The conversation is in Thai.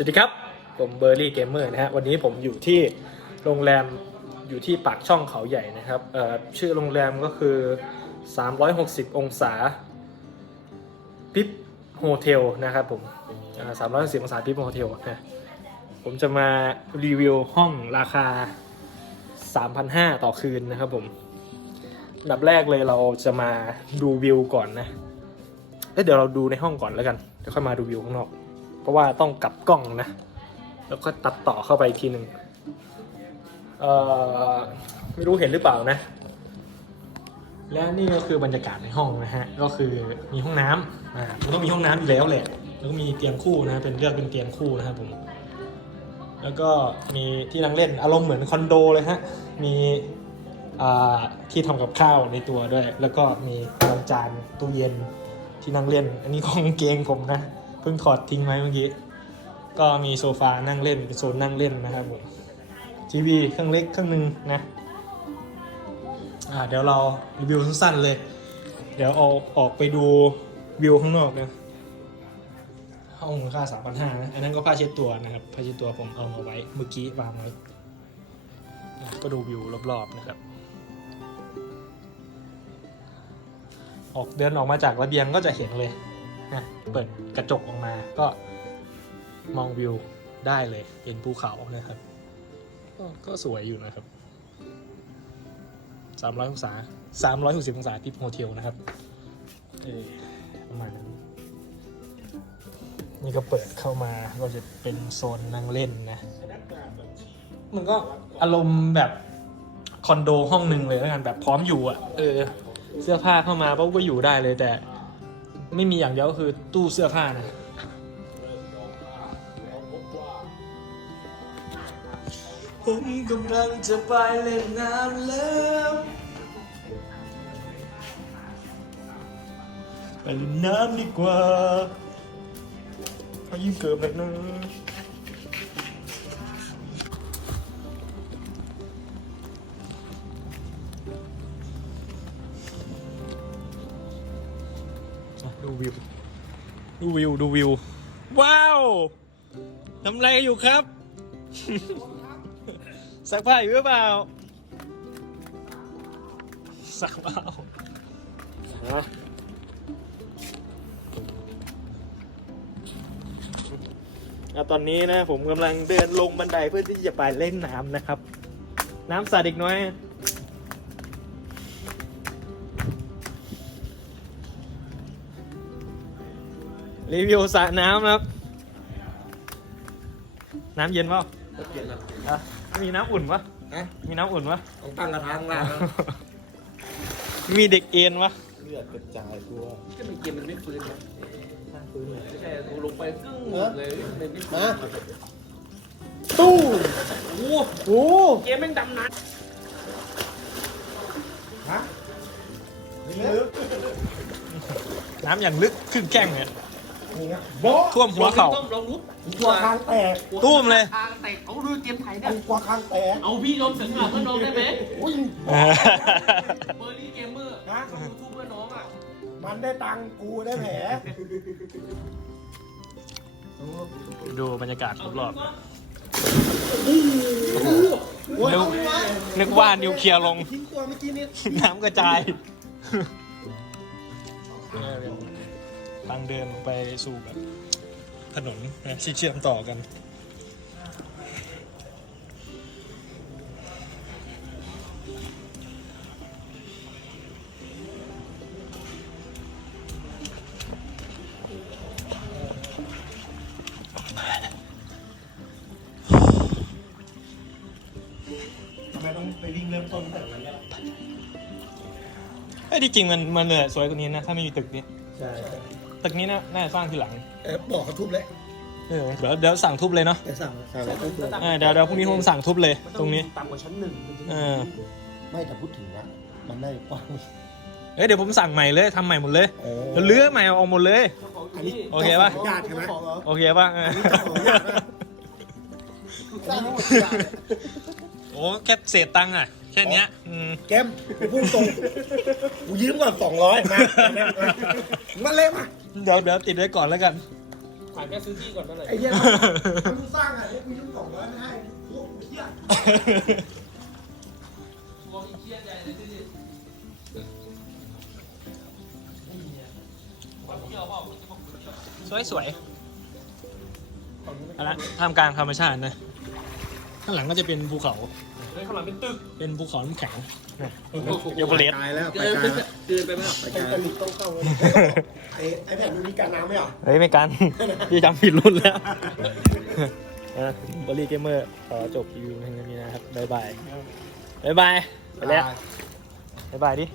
สวัสดีครับ ผมเบอร์รี่เกมเมอร์นะฮะวันนี้ผมอยู่ที่โรงแรมอยู่ที่ปากช่องเขาใหญ่นะครับเอ่อชื่อโรงแรมก็คือ 360 องศาพิปโฮเทลนะครับผมอ่า360องศาพิปโฮเทลนะผมจะมารีวิวห้องราคา 3,500 ต่อคืนนะครับผมดับแรกเลยเราจะมาดูวิวก่อนนะเเดี๋ยวเราดูในห้องก่อนแล้วกันเดี๋ยวค่อยมาดูวิวข้างนอก ราะว่าต้องกลับกล้องนะ แล้วก็ตัดต่อเข้าไปอีกทีหนึ่งเอ่อไม่รู้เห็นหรือเปล่านะ และนี่ก็คือบรรยากาศในห้องนะฮะ ก็คือมีห้องน้ำอ่ามันต้องมีห้องน้ำอยู่แล้วแหละ แล้วก็มีเตียงคู่นะเป็นเลือกเป็นเตียงคู่นะครับผม แล้วก็มีที่นั่งเล่นอารมณ์เหมือนคอนโดเลยฮะ มีอ่าที่ทำกับข้าวในตัวด้วย แล้วก็มีล้างจานตู้เย็นที่นั่งเล่น อันนี้ของกงเกงผมนะ เพิ่งถอดทิ้งไว้เมื่อกี้ ก็มีโซฟานั่งเล่นเป็นโซนนั่งเล่นนะครับผมทีวีเครื่องเล็กเครื่องหนึงนะอ่าเดี๋ยวเรารีวิวสั้นๆเลย เดี๋ยวเอาออกไปดูวิวข้างนอกนะห้องค่าสามพันห้านะอันนั้นก็ผ้าเช็ดตัวนะครับผ้าเช็ดตัวผมเอามาไว้เมื่อกี้วางไว้ก็ดูวิวรอบๆนะครับ ออกเดินออกมาจากระเบียงก็จะเห็นเลย นะเปิดกระจกออกมาก็มองวิวได้เลยเห็นภูเขานะครับก็สวยอยู่นะครับสามร้อยองศาสามร้อยหกสิบองศาที่โฮเทลนะครับเออประมาณนั้นนี่ก็เปิดเข้ามาก็จะเป็นโซนนั่งเล่นนะ มันก็อารมณ์แบบคอนโดห้องหนึ่งเลยแล้วกันแบบพร้อมอยู่อะ เออ เสื้อผ้าเข้ามาปุ๊บก็อยู่ได้เลยแต่ ไม่มีอย่างเดียวก็คือตู้เสื้อผ้านะผมกำลังจะไปเล่นน้ำแล้วไปเล่นน้ำดีกว่าเขายิ่งเกิดแบบนั้น วิว ดูวิว ดูวิว ว้าวทำอะไรอยู่ครับซักผ้าอยู่หรือเปล่าซักเปล่าอะตอนนี้นะผมกำลังเดินลงบันไดเพื่อที่จะไปเล่นน้ำนะครับ น้ำสาดอีกน้อย รีวิวสระน้ำนะครับ น้ำเย็นเปล่าเย็นแล้วอะมีน้ำอุ่นปะฮะมีน้ำอุ่นปะต้องตั้งกระทะข้างล่างนะมีเด็กเอ็นปะเลือดกระจายทั่วก็มันเกมมันไม่ฟื้นนะปืนเลยไม่ใช่กูลงไปครึ่งเออเลยมันไม่ฟื้มานตู้โอ้โหโอ้เกมแม่งดำนัดฮะนี่ลึกน้ำอย่างลึกขึ้นแข้งเนี่ยนี่ไงโบ๊ะ ท่วมหัวเข่าลองลองลุกกลัวคางแตกตุ้มเลย ทางแตกเอาดูเกมไทยเนี่ยกลัวคางแตกเอาพี่ลองถึงอะเพื่อนน้องได้ไหมอุ้ยเบอร์รี่เกมเมอร์นะเขายูทูบเพื่อนน้องอะมันได้ตังค์กูได้แผลดูบรรยากาศรอบโอ้ยนึกเอาไว้ๆนึกว่านิวเคลียร์ลง ทิ้งตัวเมื่อกี้นี้น้ำกระจาย ทางเดินไปสู่แบบถนนนะที่เชื่อมต่อกัน ทำไมต้องไปวิ่งเริ่มต้นแต่นั้นไอ้ยที่จริงมันมันเลยสวยกว่านี้นะ ถ้าไม่มีตึกนี้ ใช่ ตึกนี้น่าน่าจะสร้างทีหลัง เออบอกเขาทุบเลยเออเดี๋ยวเดี๋ยวสั่งทุบเลยเนาะแต่สั่งสั่งแล้วต้องทุบเออเดี๋ยวเดี๋ยวพรุ่งนี้ผมสั่งทุบเลย ตรงนี้ ต่ำกว่าชั้นหนึ่งเออ ไม่แต่พูดถึงนะมันได้กว้างเอ้ยเดี๋ยวผมสั่งใหม่เลยทำใหม่หมดเลยโอ้แล้วเลื้อใหม่เอาหมดเลยอันนี้โอเคปะขออนุญาตใช่ไหมโอเคป่ะเออขออนุญาตนะสร้างทั้งหมดกี่บาทเนี่ยโอ้แค่เศษตังค์อะ แค่เนี้ยอืม แกมกูพูดตรงกูยืมก่อนสองร้อยมามาเลยมา เดี๋ยวเดี๋ยวติดไว้ก่อนแล้วกัน ขายแค่ซื้อที่ก่อนเท่าไหร่ไอ้เหี้ยมึงสร้างอะไรให้กูยุ่งสองร้อยไม่ให้พวกกูเหี้ยมองอีกเทียดใหญ่เลยที่นี่คนเที่ยวเปล่าคนจะมาคนเที่ยวสวยสวยเอาละท่ามกลางธรรมชาตินะ ข้างหลังก็จะเป็นภูเขา ฮ้ยข้างหลังเป็นตึกเป็นภูเขาน้ำแข็งโอ้โหเอเวอเรสต์ไกลแล้วเกิไปนไกลไปแล้วเกินไปไหมล่ะไปไกลแล้วต้องเข้าเลยไอ้ไอ้แผ่นดูนี่การน้ำไหมอะเฮ้ยไม่กันพี่จำผิดรุ่นแล้วบอลลี่เกมเมอร์ขอจบรีวิวเพียงเท่านี้นะครับบ๊ายบายบ๊ายบายไปแล้วบ๊ายบายดิ